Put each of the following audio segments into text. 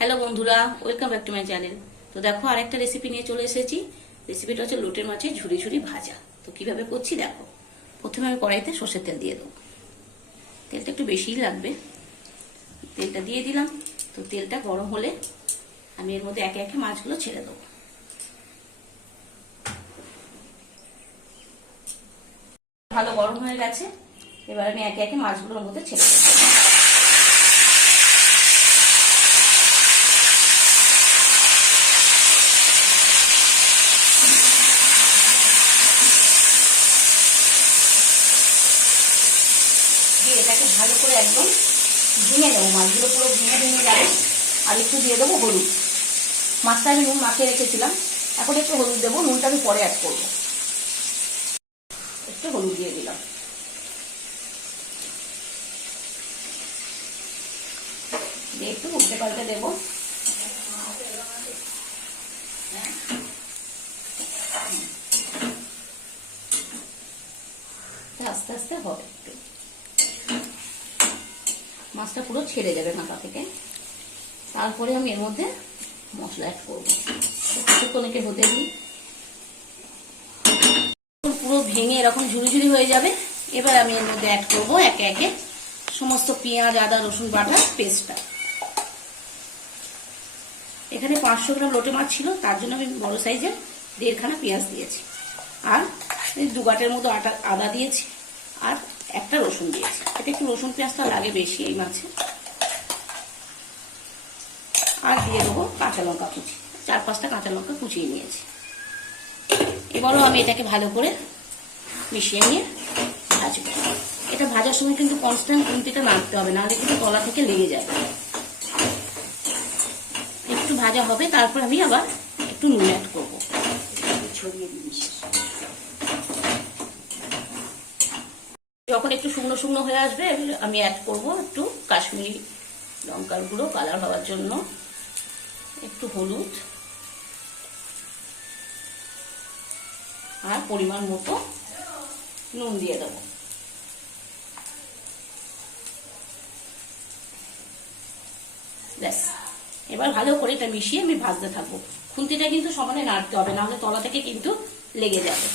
Hello বন্ধুরা, welcome back to my channel. তো দেখো আরেকটা রেসিপি নিয়ে চলে এসেছি। রেসিপিটা হচ্ছে লোটে মাছের ঝুরি ঝুরি ভাজা। তো কিভাবে করছি দেখো। প্রথমে আমি কড়াইতে সর্ষের তেল দিয়ে দেবো। তেলটা একটু বেশিই লাগবে। তেলটা দিয়ে দিলাম। তো তেলটা গরম হলে আমি এর মধ্যে একে একে মাছগুলো ছেড়ে দেবো। ভালো গরম হয়ে গেছে। এবার আমি একে একে মাছগুলোর মধ্যে ছেড়ে দেবো। এটাকে ভালো করে একদম ভেঙে দেবো। মাছগুলো পুরো ভেঙে ভেঙে যাবে। আর একটু দিয়ে দেবো হলুদ। মাছটা আমি নুন মাখিয়ে রেখেছিলাম, এখন একটু হলুদ দেবো। নুনটা আমি পরে অ্যাড করবো। একটু হলুদ দিয়ে দিলাম। দিয়ে একটু উল্টে পাল্টে দেবো। আস্তে আস্তে হবে। একটু মাছটা পুরো ছেড়ে যাবে মাথা থেকে। তারপরে আমি এর মধ্যে মশলা অ্যাড করবো। কিছুক্ষণকে হতে দিই। পুরো ভেঙে এরকম ঝুড়ি ঝুড়ি হয়ে যাবে। এবার আমি এর মধ্যে অ্যাড করবো একে একে সমস্ত পেঁয়াজ, আদা, রসুন বাটা পেস্টটা। এখানে 500 গ্রাম লোটে মাছ ছিল, তার জন্য আমি বড় সাইজের 1.5 খানা পেঁয়াজ দিয়েছি। আর 2 গাঁটের মতো আদা দিয়েছি। আর একটা রসুন দিয়েছি। এটা একটু রসুন পেঁয়াজটা লাগে বেশি এই মাছে। আর দিয়ে দেবো কাঁচা লঙ্কা কুচি। 4-5টা কাঁচা লঙ্কা কুচিয়ে নিয়েছি। এবারও আমি এটাকে ভালো করে মিশিয়ে নিয়ে ভাজবো। এটা ভাজার সময় কিন্তু কনস্ট্যান্ট খুন্তিটা নাড়তে হবে, নাহলে কিন্তু তলা থেকে লেগে যাবে। একটু ভাজা হবে, তারপর আমি আবার একটু নুন অ্যাড করবো। ছড়িয়ে দিই। যখন একটু শুকনো শুকনো হয়ে আসবে আমি অ্যাড করব একটু কাশ্মীরি লঙ্কার গুঁড়ো কালার হওয়ার জন্য, একটু হলুদ, আর পরিমাণ মতো নুন দিয়ে দেবো। ব্যাস, এবার ভালো করে এটা মিশিয়ে আমি ভাজতে থাকবো। খুন্তিটা কিন্তু সমানে নাড়তে হবে, নাহলে তলা থেকে কিন্তু লেগে যাবে।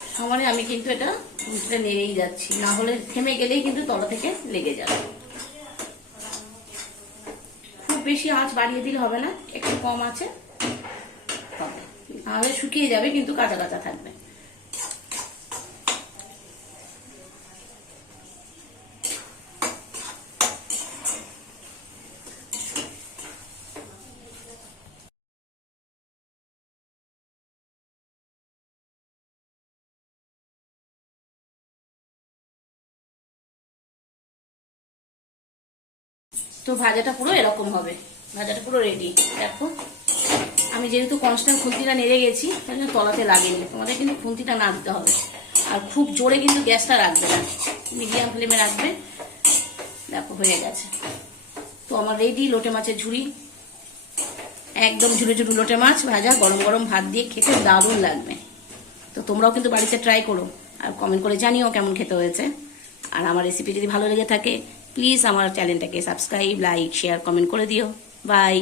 সমানে আমি কিন্তু এটা খুন্তিটা নেড়েই যাচ্ছি, না হলে থেমে গেলেই কিন্তু তলা থেকে লেগে যাবে। খুব বেশি আঁচ বাড়িয়ে দিলে হবে না, একটু কম আছে হবে, নাহলে শুকিয়ে যাবে কিন্তু কাঁচা কাঁচা থাকবে। তো ভাজাটা পুরো এরকম হবে। ভাজাটা পুরো রেডি। দেখো আমি যেহেতু কনস্ট্যান্ট খুন্তিটা নেড়ে গেছি, তাই জন্য তলাতে লাগেনি। তোমাদের কিন্তু খুন্তিটা নাড়তে হবে, আর খুব জোরে কিন্তু গ্যাসটা রাখবে না, মিডিয়াম ফ্লেমে রাখবে। দেখো হয়ে গেছে। তো আমার রেডি লোটে মাছের ঝুড়ি। একদম ঝুড়ো ঝুড়ো লোটে মাছ ভাজা গরম গরম ভাত দিয়ে খেতে দারুণ লাগবে। তো তোমরাও কিন্তু বাড়িতে ট্রাই করো, আর কমেন্ট করে জানিও কেমন খেতে হয়েছে। আর আমার রেসিপি যদি ভালো লেগে থাকে প্লিজ আমার চ্যানেলটাকে সাবস্ক্রাইব, লাইক, শেয়ার, কমেন্ট করে দিও। বাই।